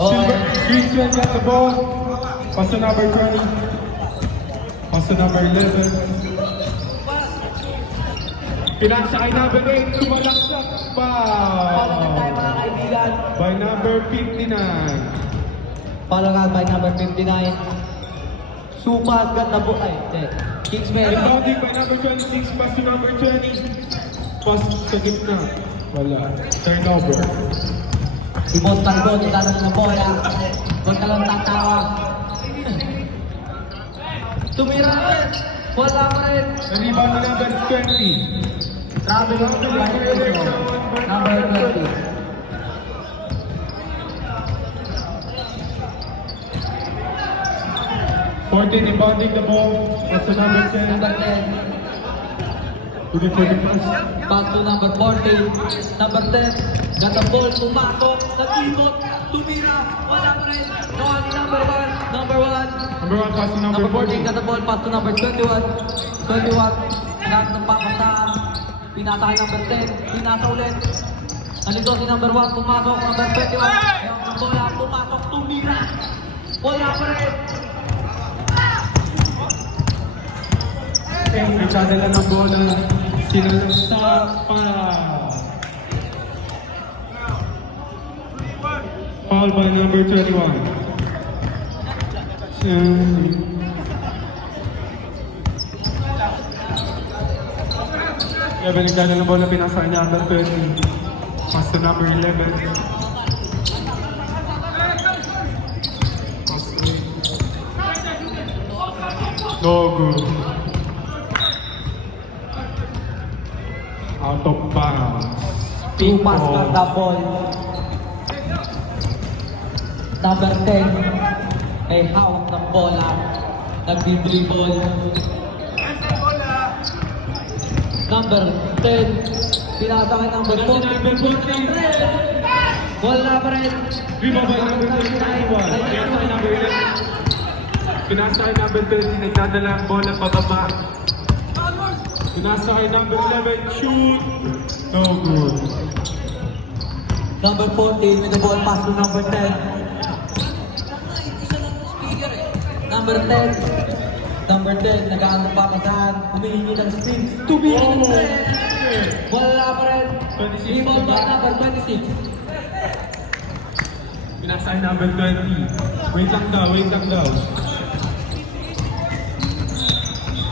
Silver, green sweat got the ball. Pass to number 20. Pass to number 11. Pinasa kay number 8. Tumalaksak pa. Palagan tayo mga kaibigan. By number 59. Palagan by number 59. Supas got the ball. Ay, Kingsman. Rebounding by number 26. Pass to number 20. Pass sa gitna. Wala. Turnover. Si Boss Talbot, ilalong ng bola. Huwag ka lang tatawa. Tumira rin. Wala pa rin. Rebound by number 20. Travel on to number 20. Rebounding the ball. Pass to number 10. Number 10. Looking for the pass. Back to number 14. Number 10. Got the ball. Pumasok. Nag-ikot. Tumira. Wala pa rin. Gawa ni number 1. Number 1. Number 1 pass to number Number 14 14. got the ball. Pass to number 21. 21. Lahat ng papasahan. Pinasa kay number 10. Pinasa ulit. Nalito si number 1. Pumasok. Number 21. Yung bola. Pumasok. Tumira. Wala pa rin. Okay, nagkadala ng bola. Sinalaksak pa. Foul by number 21. Nagkadala ng bola. Pinasa niya number 20. Pass to number 11. No good. Out of bounds. Tumas got the ball. Number 10 ay hawak ng bola. Nagdi-dribble. Number 10. Pinasa kay number 14. Wala pa rin. Rebound by number 21. Pinasa kay number 11. Pinasa kay number 13. Nagdadala ang bola pababa. Pinasa kay number 11. Shoot! No good. Number 14 with the ball pass to number 10. Number 10. Number 10, nag-aano pa pasahan. Humihingi ng spin. Tumira ng 10. Wala pa rin. 26. Rebound by number 26. Pinasa kay number 20. Wait lang daw, wait lang daw.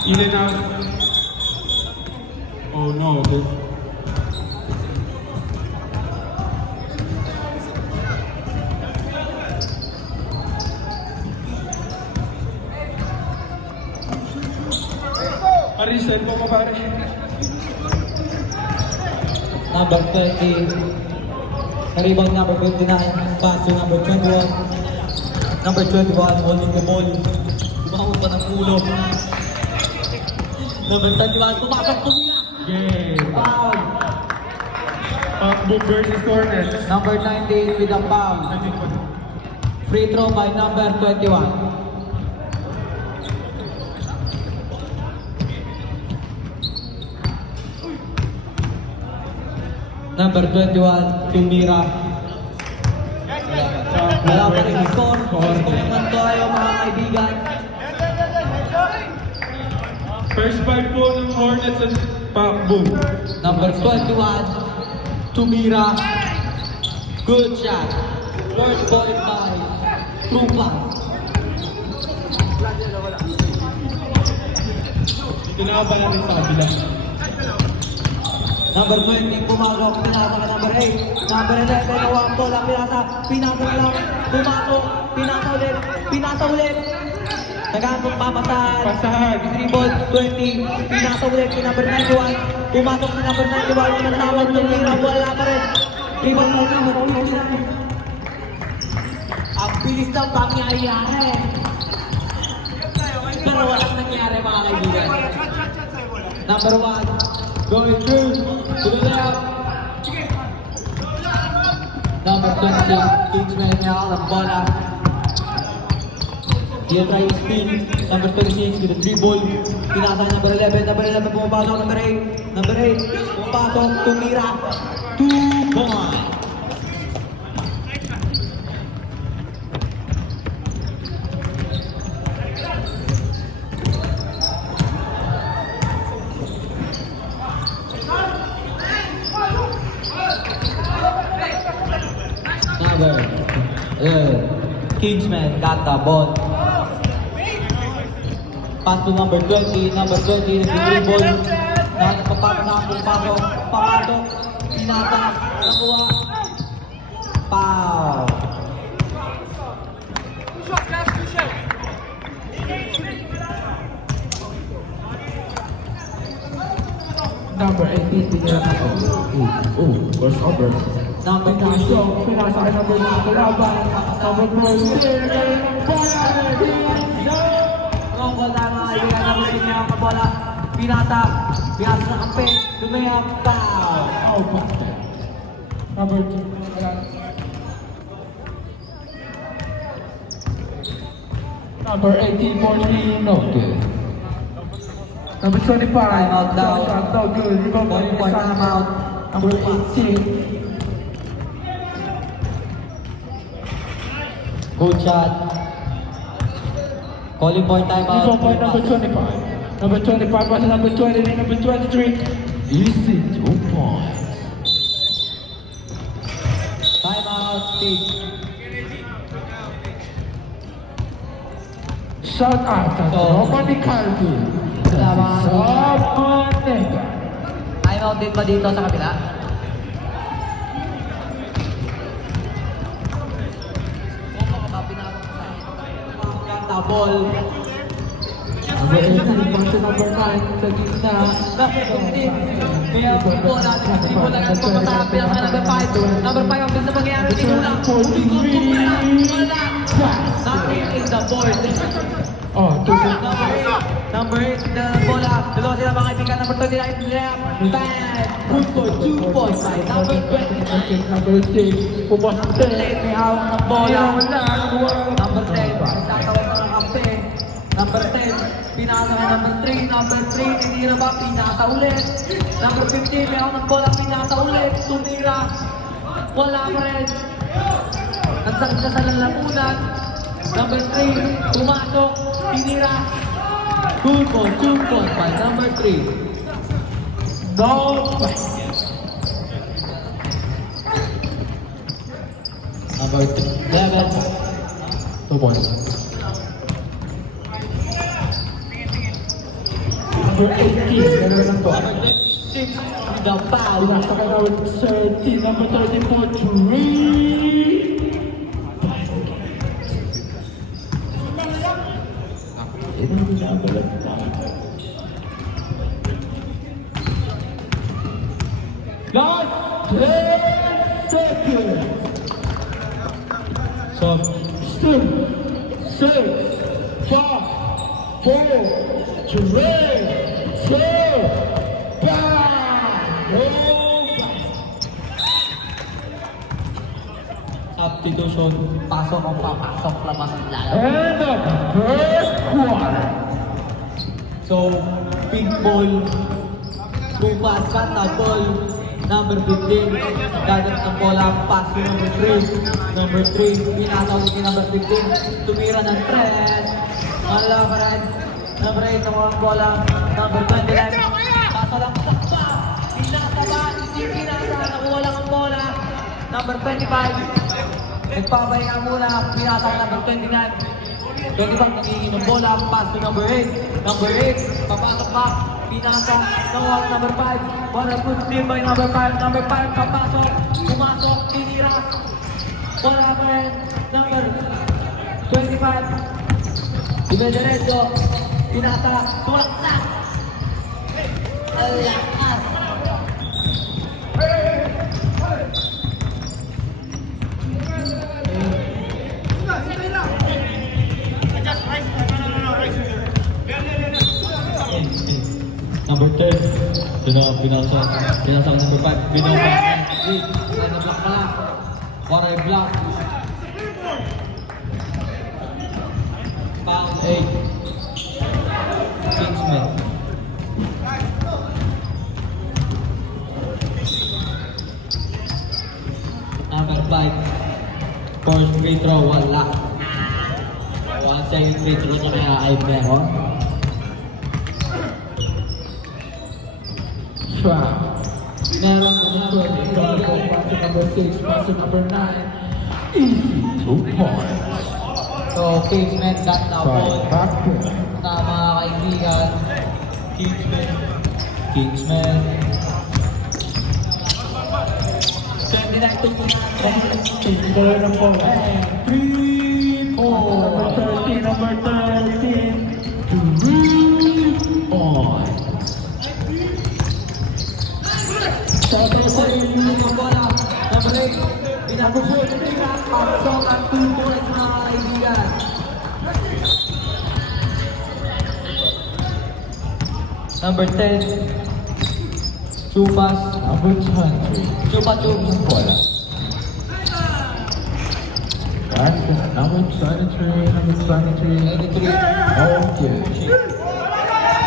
In and out. Oh no. Paris, po mo pare. Number 30. Rebound number 29. Pass to number 21. Number 21 holding the ball. Bumawag pa ng ulo. Number 31. Pumasok tumira. Game. Foul. Book versus Hornets. Number 19 with a foul. Free throw by number 21. Number 21, Tumira. Wala pa rin score. Score naman tayo mga kaibigan. First five po ng Hornets at Boom. Number 21, Tumira. Good shot. First point by Trupa. Dito na ba natin sa kabila? Number 20, pumasok, pinasa ka number 8. Number 11, nawang bola, pinasa na lang, pumasok, pinasa ulit. Nagantong papasahan. Pasahan. Dribble, 20, pinasa ulit si number 91. Pumasok si number 91, pinatawag ng Lira, wala pa rin. Dribble mo, ang bilis ng pangyayari. Pero walang nangyari mga kaibigan. Number 1, going through to the left. Number 20, Kingsman niya ang bola. Dia try to spin. Number 26 with the dribble. Pinasa number 11. Number 11 pumapasok. Number 8. Number 8 pumapasok. Tumira. 2 points. Tiger. Kingsman got the ball. Pass to number 20. Number 20 nag-dribble. Nagpapasakong pasok. Pamasok. Pinata. Nakuha. Foul. Number 18, pinira na ako. First over. Number 2. So, pinasa kay number 1 kalaban. Number 4, pinira ng bola. Kung wala mga kaibigan, number 8 niya ang bola. Pinata. Pinasa na kampe. Lumayang foul. Oh, basket. Number 2. Number 18, 14, no good. Number 25, Timeout daw. shot, no good. Rebound by 1 point timeout. Number 18, Good shot. Calling for timeout. rebound by number 25. Number 25 versus number 20, then number 23. Easy 2 points. Timeout. Team. Shout out to So, Romani Calvi. Salamat. Samanega. Timeout din ba dito sa kabila? Ball. Number 18 versus number 9 sa gitna. Number 15. Kaya football natin. Football na lang pagkatapos sa number 5. Number 5 ang bisa mangyayari. Tinulang. Wala. Nothing is the board. Oh, 2 Number 8, the bola. Dalawa sila mga kaibigan. Number 29, left. Bad. Good for 2 points by number 20. Number 6, pumasok din. May hawak ng bola. Wala. Number 10, nagtatawag na ng kampe. Number 10, pinasa ka number 3. Number 3, tinira ba? Pinasa ulit. Number 15, may hawak ng bola. Pinasa ulit. Tumira. Wala pa rin. Nagsakit sa lalamunan. Number 3, pumasok. Tinira. Good for 2 points by number 3. No. Number 11. 2 points. Number 18, gano'n lang to. Number 26, the foul. Pinasa kay number 13, number 34, 3. Last 10 seconds. So, 7, 6, 5, 4, 3, 2, 1. substitution, pasok ang papasok, labas ang lalo. End of first quarter. So, big ball, bumas, cut the ball, number 15, gagat ng bola, pass to number 3, number 3, pinasa ulit ni number 15, tumira ng 3, wala pa rin, number 8, nakuha ang bola, number 29, paso lang sakta, pinasa ba, hindi pinasa, nakuha lang ang bola, number 25, nagpapahinga muna, pinasa ang number 29, 25 nagiging ng bola, pass to number 8. Number 8, papasok pa, pinasa, nakuha ang number 5. Bola good steal by number 5. Number 5, papasok, pumasok, tinira. Bola pa rin, number 25. Dinederecho, pinasa, tulaksak. Alakas. Number 10, pinasa ka number 5, binasa, na-block pala, waray block, foul 8, Kingsman. Number 5, first free throw, wala. One second free throw na kaya ay meron. Foul. Meron Number 6, pass to number 9. Easy 2 points. So, Kingsman got the ball. Back Na mga kaibigan. Kingsman. 29 to 29. Number 3 points. Number 13. 3 points. Yung bola. Number 8. Pinagubol. Pasok ang 2 points mga kaibigan. Number 10. Chupas. Number 20. Chupa Chups. Bola. That's number 23. Number 23. 83. Okay.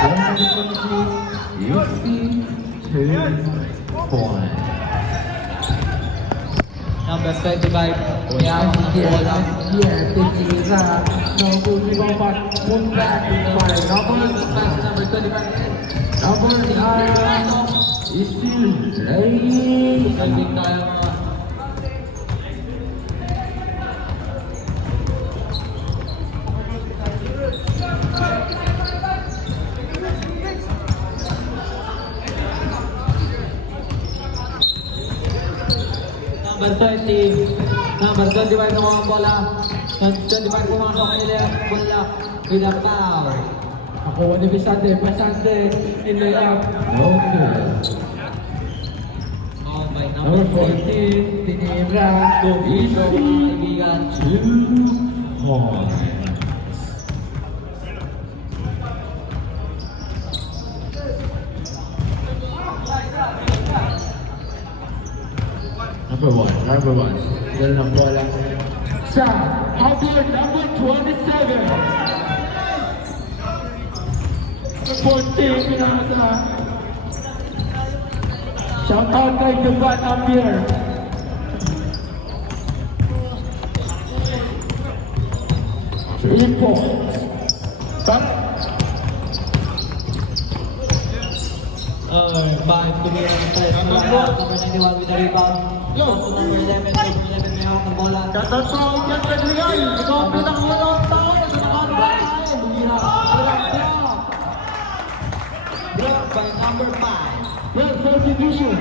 Number 23. You see 2 points. Number 25. Mayroon ng bola. Tinira. Nabuti ko pa. Punta. Number 25. Number 9. Is still playing. Galing tayo mga. Number 30, number 25 ng mga bola. 25 pumasok nila bola with a foul. Ako, ni Bisante, Basante, in the up. Okay. Foul by Number number 14, Tinira. Ito mga kaibigan. 2 points. Number one. Dahil ng bola. Sa number 27. 14, pinamasa. Shout out kay Dubat Amir. Three points. Back. Five to be on first. Number 91 with the rebound. Goes to number 11. Number 11 may hawak ng bola. Katatawag yan kay Real. Ito ang pinakawalang tao sa nakakabay. Block by number 5. Well, first division.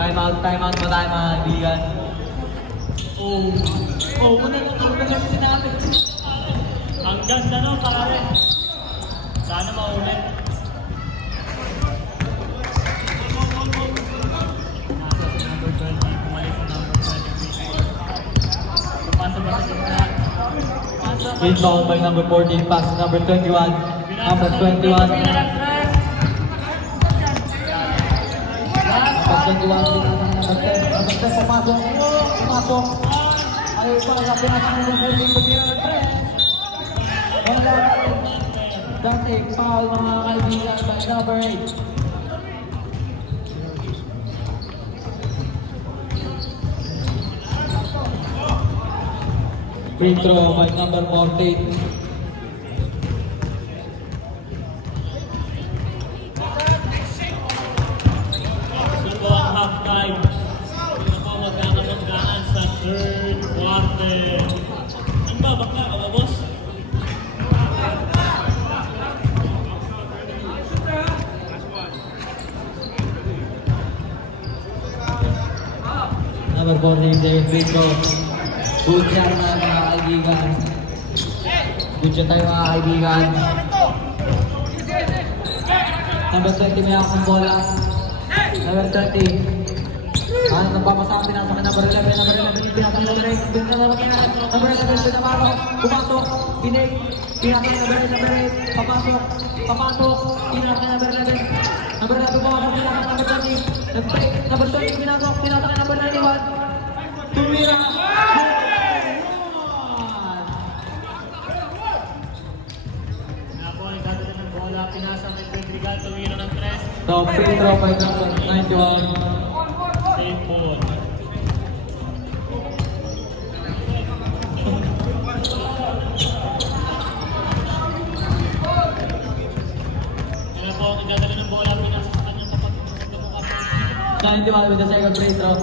Time out ba tayo mga kaibigan? Una na lang sinabi. Ang ganda no, pare. Sana maulit. Nasa si number 20, pumalit sa number 23. Pasa ba sa gitna? Inbound by number 14, pass to number 21. Number 21. Number 21, number 10. Number 10, pumasok. Pumasok. Ayaw pa kaya pinasok ng number 14. Wala. Dante, foul mga kaibigan by number 8. Free throw by number 14. Sugo ang halftime. Ito po magkakapagdaan sa third quarter. Ang babak na, mga boss? Number 14, David free throw. Good shot na mga kaibigan. Good shot tayo mga kaibigan. Number 20 may akong bola. Number 30. Nagpapasa, pinasok ka number 11. Number 11, pinasok number 8. Doon na naman yan. Number 11, pinapasok. Pumasok. Binig. Pinasok number 8. Papasok. Papasok. Pinasok number 11. Number 11, pumasok. Pinasok number 20. Nag-break. Number 20, pinasok. Pinasok number 91. Tumira. Nga po, nagkakaroon ng bola pinasa kay Pedrigal, tumira ng 3. So, free throw by number 91. Safe ball. Kaya po, nagdadala ng bola, pinasa sa kanyang kapag-mukha. 91 with the second free throw.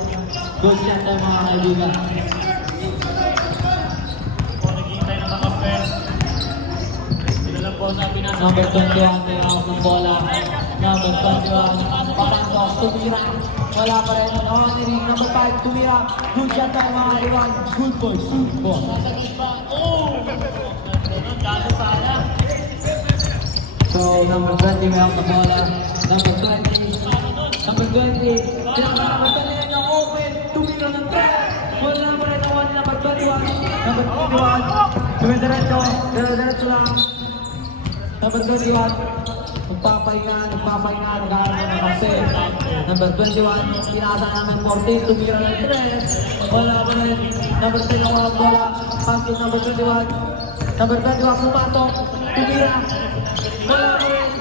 Good shot tayo mga kaibigan. Po, naghihintay ng mga fans. Sila lang po na pinasa. Number 21, may hawak ng bola. Number 21, pasok, tumira. Wala pa rin. Honering, number 5, tumira. Good shot tayo mga kaibigan. Good boy, shoot ball. Sasagin pa. Oh! Ganun, kaso sana. So, number 20, may hawak ng bola. Number 20, number 20. Number 20 na open. Tumira ng 3. Wala pa rin. Number 21. Number 21. Dumidiretso. Diretso lang. Number 21. Nagpapahinga, nag-aaral ng kasi. Number 21, pinasa namin 14, tumira ng 3. Wala pa rin. Number 10 ang mga bola. Pass to number 21. Number 21, pumatok. Tumira. Wala pa rin.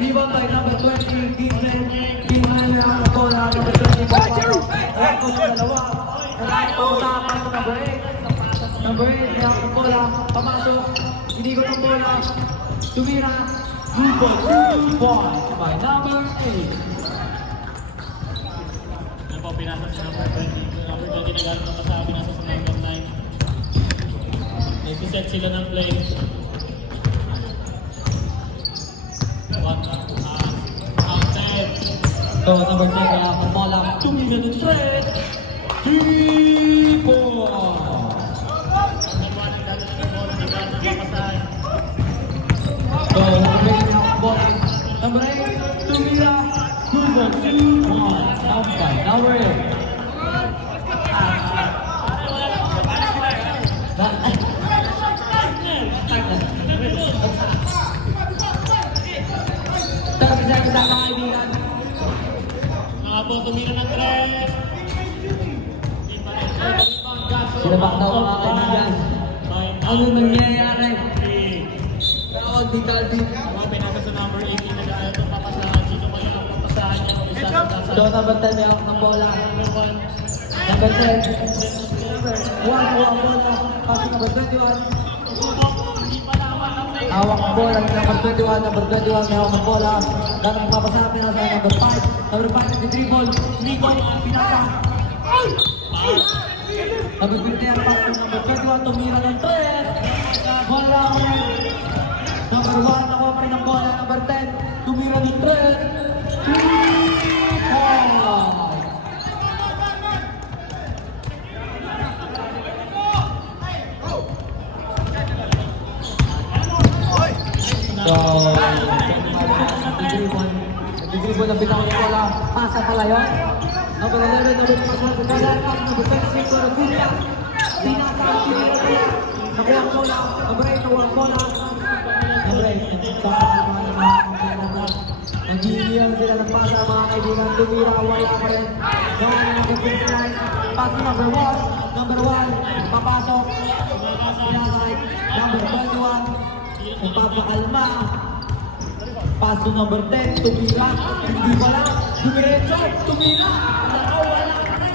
Rebound by number 20, Gibson. Behind ang bola. Number 20, pumatok. Ayan ko yung dalawa. Nagpausapan sa number 8. Number 8, may ang bola. Pamasok. Inigot ang bola. Tumira. Good ball by number 8. Ano po, pinasa sa number 20. Number 20 na galing pa sa pinasa sa number 9. Nag-set sila ng play. Outside. So, number 10, kaya ang bola. Tumira ng 3. 3 ball. Number 1 ang galing ng bola. Di ba nakapasahan? So, number 8, ang bola. Number 8, tumira. Good ball. 2-1. Number 8. Seconds ang mga kaibigan. Mga po, tumira ng 3. Sinabak daw mga kaibigan. Ano nangyayari? Tawag ni Calvin. Mga pinasa sa number 18 na gaya itong papasahan. Sino ba yung papasahan niya? Isa sa nasa So, number 10 may hawak ng bola. number 1. Number 10. 1 hawak ng bola. Pass to number 21. Hawak ng bola ni number 21. Number 21 may hawak ng bola. Ganang papasahan pinasa number 5. Number 5 nag-dribble. Dribble. Pinasa. Number 20 ang pass to number 21. Tumira ng 3. Bola ko rin. Number 1 ako pa rin ang bola. Number 10. Tumira ng 3. 3 ball. So, nag-dribble na bitaw ni bola. Pasa pala yun. Number 11, number 12, number 26, number 2. Pinasa ang pinasa bola. Number 1 bola. Number 8, number 1 bola. Number 8, nag-iiyaw sila ng pasa mga kaibigan. Tumira, wala pa rin. Gawin na number 59. Pass to number 1. Number 1, papasok. Pinasay. Number 21. Nagpapakalma. Pass to number 10, tumira. Hindi pala. Dumiretso. Tumira. Nakawala ka rin.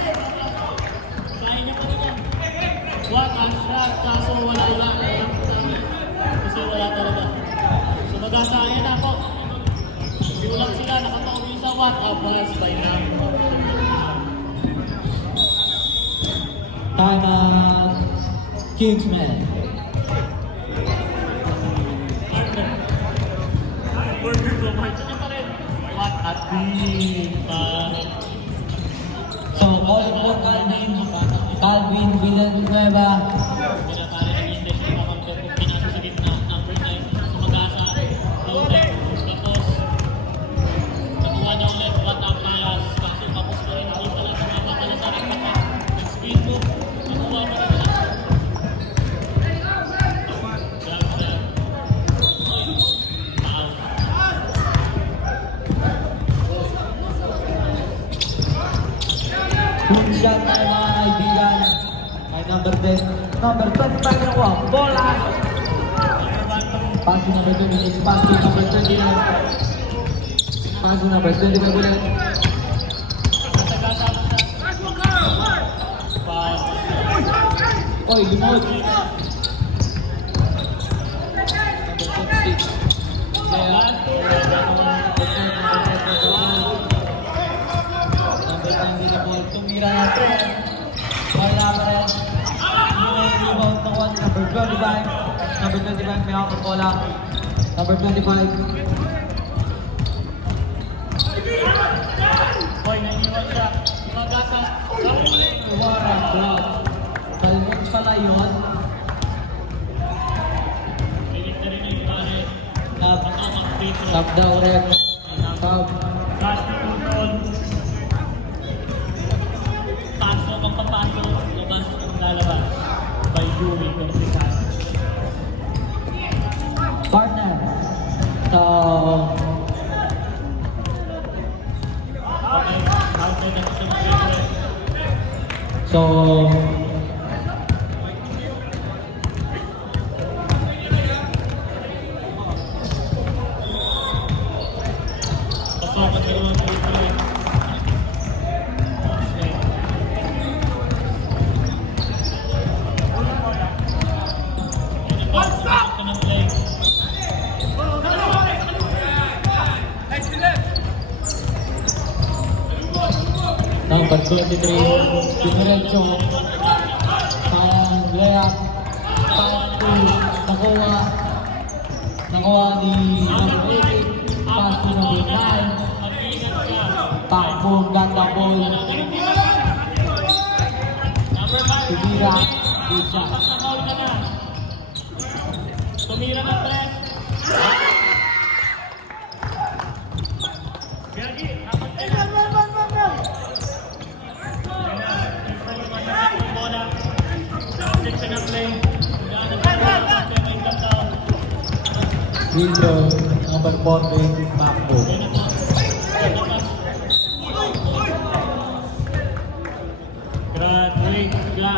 Kaya niya pa rin yan. What a shot, kaso wala lang. Kasi wala talaga. So mag-asaya na po. Simulang sila, nakatauwi sa what a pass by number. Time out. Kingsman. Burger ko, marcha niya pa rin. What a team. So, all for Calvin Villanueva. Pinatali ng Indes yung mga kung pinasa sa gitna. Number 9. So mag-asa. Loaded. Tapos, nakuha niya ulit. What a players. Kaso tapos pa rin. Hindi pala sumama pala sa rin pa. Nag-speed mo. Nakuha pa rin nila. Grab shot. Foul. Good shot tayo mga kaibigan. May number 10. Number 25 na ko. Bola. Number 1 tong Pass to number 26, pass to number 39. Pass to number 25 ulit. Nasagasa mo siya. Foul. Oy, limot. Number 26. Kaya, number 10 din na ball. Tumira na tres. Wala pa rin. Rebound na one. Number 25. Number 25 may hawak ng bola. Number 25. Boy, naniwan siya. Nasagasa. What a block. Talmog sa layon. Pilit na rin yung pare. Pasok ang free throw. Tap daw rin. Tap. Last control. Pasok ang papasok. Labas ang lalabas. By Dewey Cortizan. Partner. So, Okay, counter na sa free throw. so, Pasok ang dalawang free throw. Okay. Pasok ka ng play. number 23, Diretso. Layup. Pass to nakuha ni number 18. Pass to number 9. Takbo, ganda ball. Number 5. Subira. Good shot. Foul ka na. Tumira ng tres. Gagi, apat ka na. Bola. Section ng play. Window, number 14, Takbo. Graduate ka.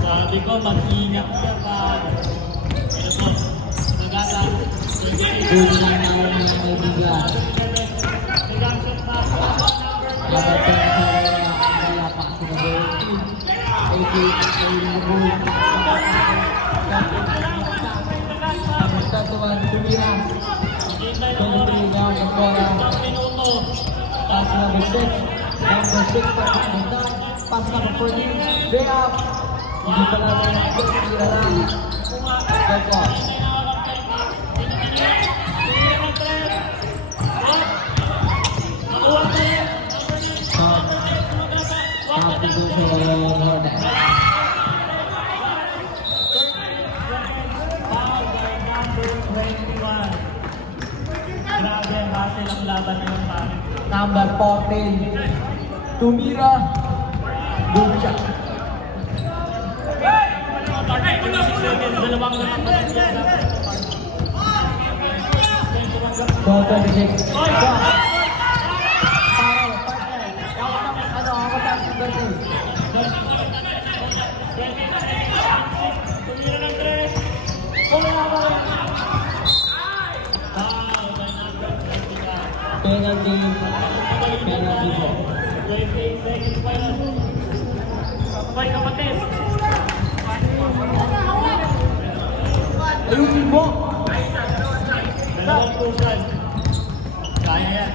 Sabi ko, mag-ingat ka pa. Ano po? Nagata. Good na mga kaibigan. Number 10 sa kaya pa si number 18. 18 ay nabul. Number 31, Tumira. 23 now, Nagbola. Pass number 6. Number 6, pass number 14. Way up. Hindi pala naman ang tira lang. That's all. Happy to say Grabe ang hassle ang laban na yung pare. number 14, Tumira. Good shot. Dalawang naman pa rin yan. So, 26. Foul, partner. Ako sa birthday. Tumira ng tres. Penalty. Penalty po. 28 seconds pa yun. Sabay kapatid. Ayusin mo. Dalawang pusan. Kaya yan.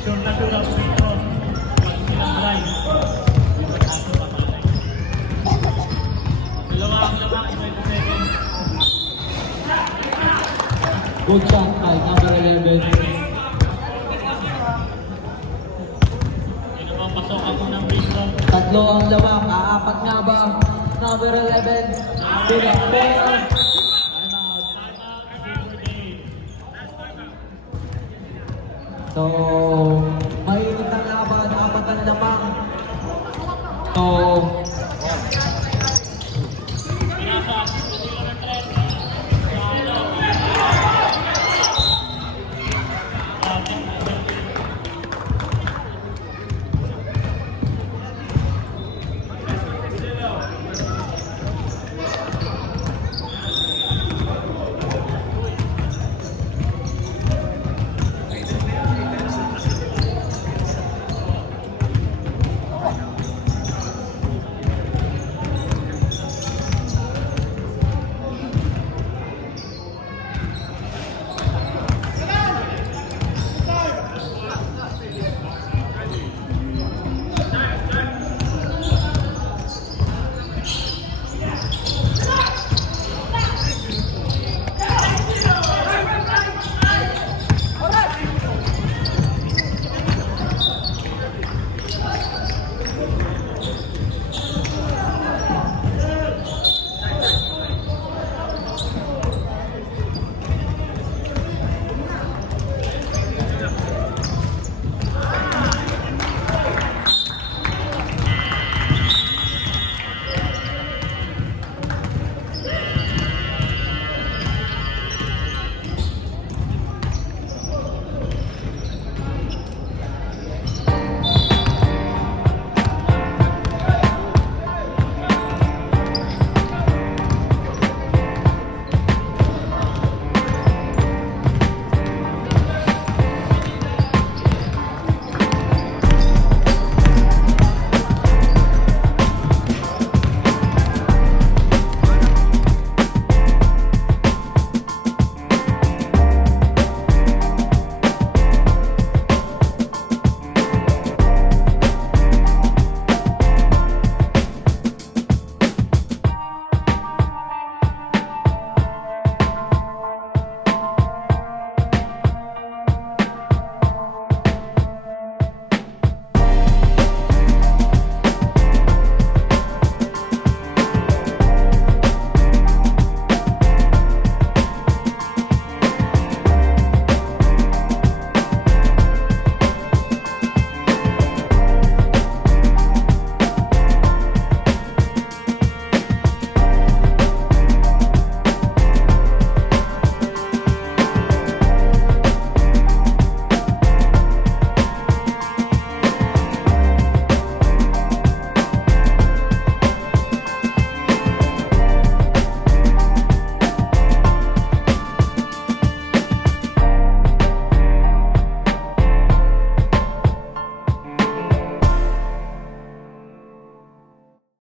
Sure na sure ang puso. Silang drive. Aso pa pala. Dalawa ang lamang 20 seconds. Good shot by number 11. Sino bang pasok ako ng free throw? Tatlo ang lawak. Apat nga ba? Number 11. Pinapel. So, mainit ang laban. Apat ang lamang. So,